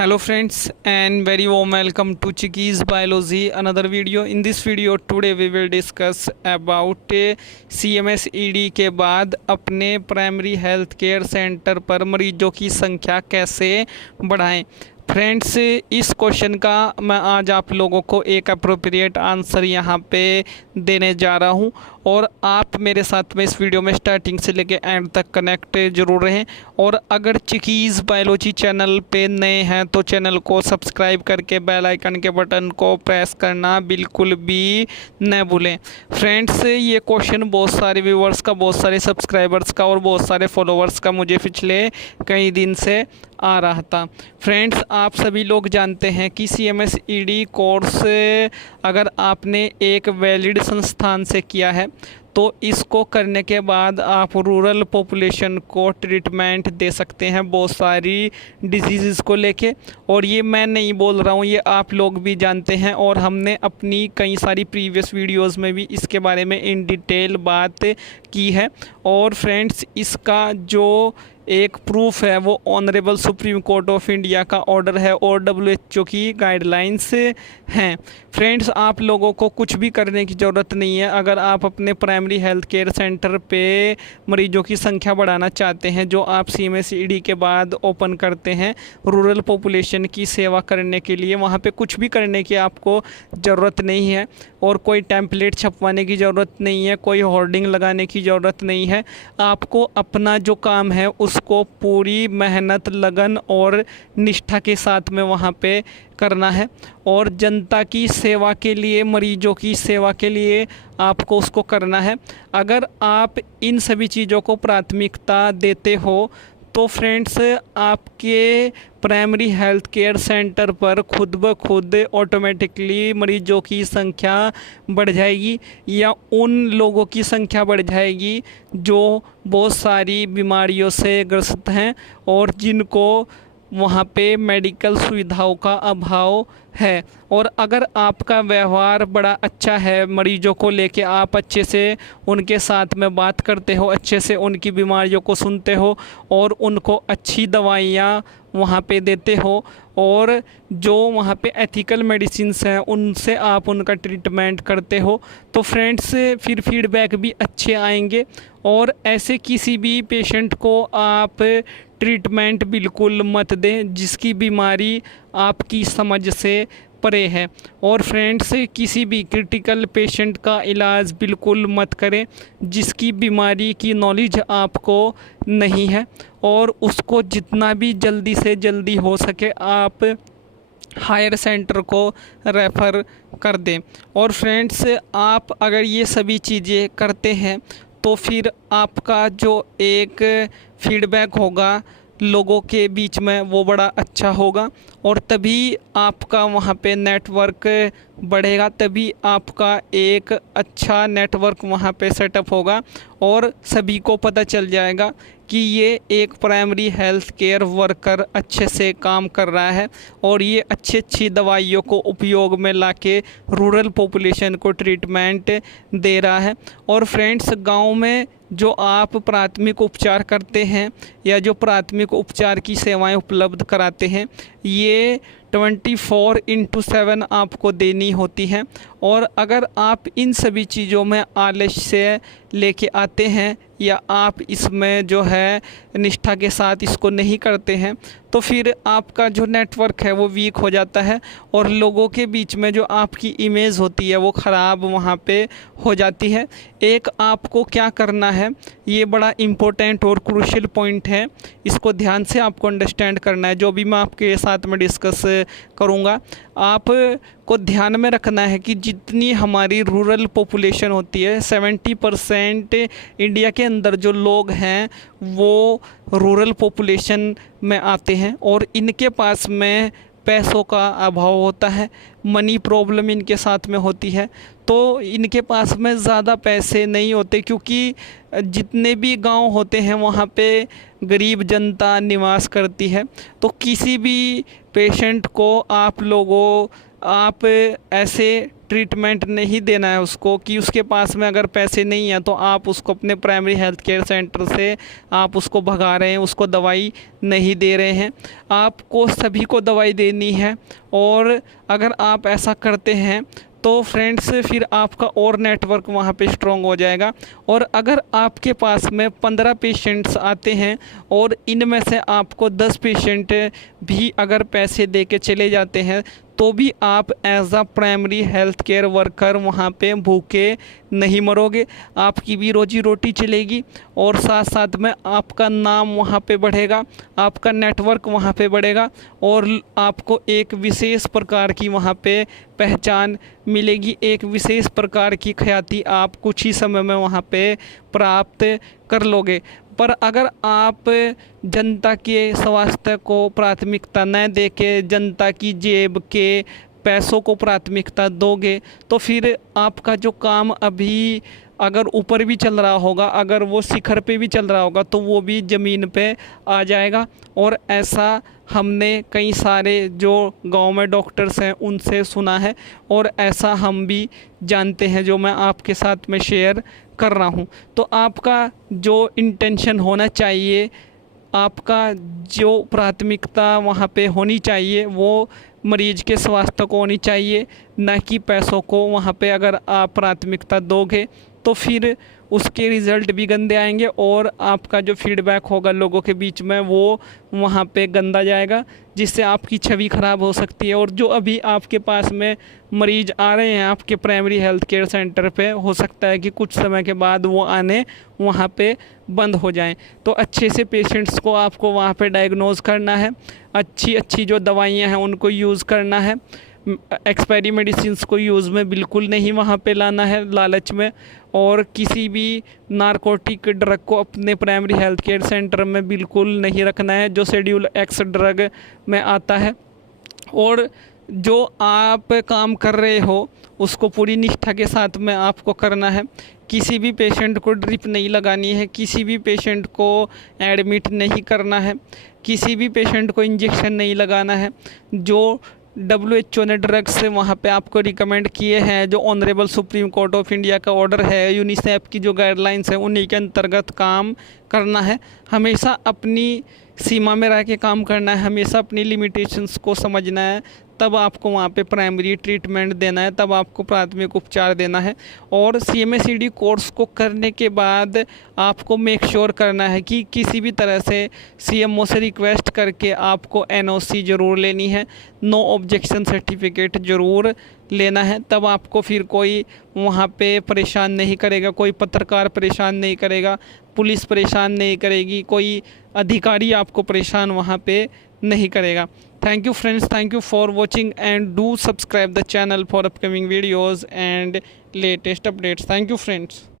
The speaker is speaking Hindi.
Hello friends and very warm welcome to Chickies Biology, another video. In this video today we will discuss about CMS ED के बाद अपने प्राइमरी हेल्थ केयर सेंटर पर मरीजों की संख्या कैसे बढ़ाएं। फ्रेंड्स, इस क्वेश्चन का मैं आज आप लोगों को एक अप्रोप्रिएट आंसर यहाँ पे देने जा रहा हूँ और आप मेरे साथ में इस वीडियो में स्टार्टिंग से लेके एंड तक कनेक्ट जरूर रहें। और अगर चिकीज़ बायोलॉजी चैनल पे नए हैं तो चैनल को सब्सक्राइब करके बेल आइकन के बटन को प्रेस करना बिल्कुल भी न भूलें। फ्रेंड्स, ये क्वेश्चन बहुत सारे व्यूवर्स का, बहुत सारे सब्सक्राइबर्स का और बहुत सारे फॉलोअर्स का मुझे पिछले कई दिन से आ रहा था। फ्रेंड्स, आप सभी लोग जानते हैं कि CMS ED कोर्स अगर आपने एक वैलिड संस्थान से किया है तो इसको करने के बाद आप रूरल पॉपुलेशन को ट्रीटमेंट दे सकते हैं बहुत सारी डिजीज़ को लेके। और ये मैं नहीं बोल रहा हूँ, ये आप लोग भी जानते हैं और हमने अपनी कई सारी प्रीवियस वीडियोस में भी इसके बारे में इन डिटेल बात की है। और फ्रेंड्स, इसका जो एक प्रूफ है वो honourable supreme court of India का ऑर्डर है और WHO की गाइडलाइंस हैं। फ्रेंड्स, आप लोगों को कुछ भी करने की ज़रूरत नहीं है। अगर आप अपने प्राइमरी हेल्थ केयर सेंटर पे मरीजों की संख्या बढ़ाना चाहते हैं जो आप CMS ED के बाद ओपन करते हैं रूरल पॉपुलेशन की सेवा करने के लिए, वहाँ पे कुछ भी करने की आपको ज़रूरत नहीं है और कोई टेम्पलेट छपवाने की ज़रूरत नहीं है, कोई होर्डिंग लगाने की ज़रूरत नहीं है। आपको अपना जो काम है उसको पूरी मेहनत, लगन और निष्ठा के साथ में वहाँ पे करना है और जनता की सेवा के लिए, मरीजों की सेवा के लिए आपको उसको करना है। अगर आप इन सभी चीज़ों को प्राथमिकता देते हो तो फ्रेंड्स, आपके प्राइमरी हेल्थ केयर सेंटर पर खुद ब खुद ऑटोमेटिकली मरीजों की संख्या बढ़ जाएगी या उन लोगों की संख्या बढ़ जाएगी जो बहुत सारी बीमारियों से ग्रस्त हैं और जिनको वहाँ पे मेडिकल सुविधाओं का अभाव है। और अगर आपका व्यवहार बड़ा अच्छा है मरीजों को लेके, आप अच्छे से उनके साथ में बात करते हो, अच्छे से उनकी बीमारियों को सुनते हो और उनको अच्छी दवाइयाँ वहाँ पे देते हो और जो वहाँ पे एथिकल मेडिसिन्स हैं उनसे आप उनका ट्रीटमेंट करते हो तो फ्रेंड्स फिर फीडबैक भी अच्छे आएंगे। और ऐसे किसी भी पेशेंट को आप ट्रीटमेंट बिल्कुल मत दें जिसकी बीमारी आपकी समझ से परे है। और फ्रेंड्स, किसी भी क्रिटिकल पेशेंट का इलाज बिल्कुल मत करें जिसकी बीमारी की नॉलेज आपको नहीं है और उसको जितना भी जल्दी से जल्दी हो सके आप हायर सेंटर को रेफ़र कर दें। और फ्रेंड्स, आप अगर ये सभी चीज़ें करते हैं तो फिर आपका जो एक फीडबैक होगा लोगों के बीच में वो बड़ा अच्छा होगा और तभी आपका वहाँ पे नेटवर्क बढ़ेगा, तभी आपका एक अच्छा नेटवर्क वहाँ पे सेटअप होगा और सभी को पता चल जाएगा कि ये एक प्राइमरी हेल्थ केयर वर्कर अच्छे से काम कर रहा है और ये अच्छी दवाइयों को उपयोग में लाके रूरल पॉपुलेशन को ट्रीटमेंट दे रहा है। और फ्रेंड्स, गांव में जो आप प्राथमिक उपचार करते हैं या जो प्राथमिक उपचार की सेवाएं उपलब्ध कराते हैं ये 24/7 आपको देनी होती हैं। और अगर आप इन सभी चीज़ों में आलस्य लेके आते हैं या आप इसमें जो है निष्ठा के साथ इसको नहीं करते हैं तो फिर आपका जो नेटवर्क है वो वीक हो जाता है और लोगों के बीच में जो आपकी इमेज होती है वो ख़राब वहाँ पे हो जाती है। एक आपको क्या करना है, ये बड़ा इम्पोर्टेंट और क्रूशियल पॉइंट है, इसको ध्यान से आपको अंडरस्टैंड करना है। जो भी मैं आपके साथ में डिस्कस करूँगा आपको ध्यान में रखना है कि जितनी हमारी रूरल पॉपुलेशन होती है 70% इंडिया के अंदर जो लोग हैं वो रूरल पॉपुलेशन में आते हैं और इनके पास में पैसों का अभाव होता है, मनी प्रॉब्लम इनके साथ में होती है। तो इनके पास में ज़्यादा पैसे नहीं होते क्योंकि जितने भी गांव होते हैं वहाँ पे गरीब जनता निवास करती है। तो किसी भी पेशेंट को आप ऐसे ट्रीटमेंट नहीं देना है उसको, कि उसके पास में अगर पैसे नहीं हैं तो आप उसको अपने प्राइमरी हेल्थ केयर सेंटर से आप उसको भगा रहे हैं, उसको दवाई नहीं दे रहे हैं। आपको सभी को दवाई देनी है, और अगर आप ऐसा करते हैं तो फ्रेंड्स फिर आपका और नेटवर्क वहाँ पे स्ट्रॉन्ग हो जाएगा। और अगर आपके पास में 15 पेशेंट्स आते हैं और इनमें से आपको 10 पेशेंट भी अगर पैसे दे के चले जाते हैं, तो भी आप as a primary health care worker वहाँ पे भूखे नहीं मरोगे, आपकी भी रोजी रोटी चलेगी, और साथ साथ में आपका नाम वहाँ पे बढ़ेगा, आपका नेटवर्क वहाँ पे बढ़ेगा, और आपको एक विशेष प्रकार की वहाँ पे पहचान मिलेगी, एक विशेष प्रकार की ख्याति आप कुछ ही समय में वहाँ पे प्राप्त कर लोगे। पर अगर आप जनता के स्वास्थ्य को प्राथमिकता न दे के जनता की जेब के पैसों को प्राथमिकता दोगे, तो फिर आपका जो काम अभी अगर ऊपर भी चल रहा होगा, अगर वो शिखर पे भी चल रहा होगा, तो वो भी ज़मीन पे आ जाएगा। और ऐसा हमने कई सारे जो गांव में डॉक्टर्स हैं उनसे सुना है, और ऐसा हम भी जानते हैं जो मैं आपके साथ में शेयर कर रहा हूं। तो आपका जो इंटेंशन होना चाहिए, आपका जो प्राथमिकता वहाँ पे होनी चाहिए, वो मरीज़ के स्वास्थ्य को होनी चाहिए, ना कि पैसों को। वहाँ पे अगर आप प्राथमिकता दोगे तो फिर उसके रिज़ल्ट भी गंदे आएंगे, और आपका जो फीडबैक होगा लोगों के बीच में वो वहाँ पे गंदा जाएगा, जिससे आपकी छवि ख़राब हो सकती है। और जो अभी आपके पास में मरीज़ आ रहे हैं आपके प्राइमरी हेल्थ केयर सेंटर पे, हो सकता है कि कुछ समय के बाद वो आने वहाँ पे बंद हो जाएं। तो अच्छे से पेशेंट्स को आपको वहाँ पे डायग्नोज़ करना है, अच्छी जो दवाइयाँ हैं उनको यूज़ करना है, एक्सपायरी मेडिसिन्स को यूज़ में बिल्कुल नहीं वहाँ पे लाना है लालच में, और किसी भी नारकोटिक ड्रग को अपने प्राइमरी हेल्थ केयर सेंटर में बिल्कुल नहीं रखना है जो शेड्यूल एक्स ड्रग में आता है। और जो आप काम कर रहे हो उसको पूरी निष्ठा के साथ में आपको करना है। किसी भी पेशेंट को ड्रिप नहीं लगानी है, किसी भी पेशेंट को एडमिट नहीं करना है, किसी भी पेशेंट को इंजेक्शन नहीं लगाना है। जो WHO ने ड्रग्स से वहाँ पे आपको रिकमेंड किए हैं, जो honourable supreme court of India का ऑर्डर है, यूनिसेफ की जो गाइडलाइंस है, उन्हीं के अंतर्गत काम करना है। हमेशा अपनी सीमा में रह के काम करना है, हमेशा अपनी लिमिटेशंस को समझना है, तब आपको वहाँ पे प्राइमरी ट्रीटमेंट देना है, तब आपको प्राथमिक उपचार देना है। और CMSED कोर्स को करने के बाद आपको मेक श्योर करना है कि किसी भी तरह से CMO से रिक्वेस्ट करके आपको NOC ज़रूर लेनी है, नो ऑब्जेक्शन सर्टिफिकेट ज़रूर लेना है। तब आपको फिर कोई वहाँ पे परेशान नहीं करेगा, कोई पत्रकार परेशान नहीं करेगा, पुलिस परेशान नहीं करेगी, कोई अधिकारी आपको परेशान वहाँ पे नहीं करेगा। Thank you friends, thank you for watching, and do subscribe the channel for upcoming videos and latest updates. Thank you friends.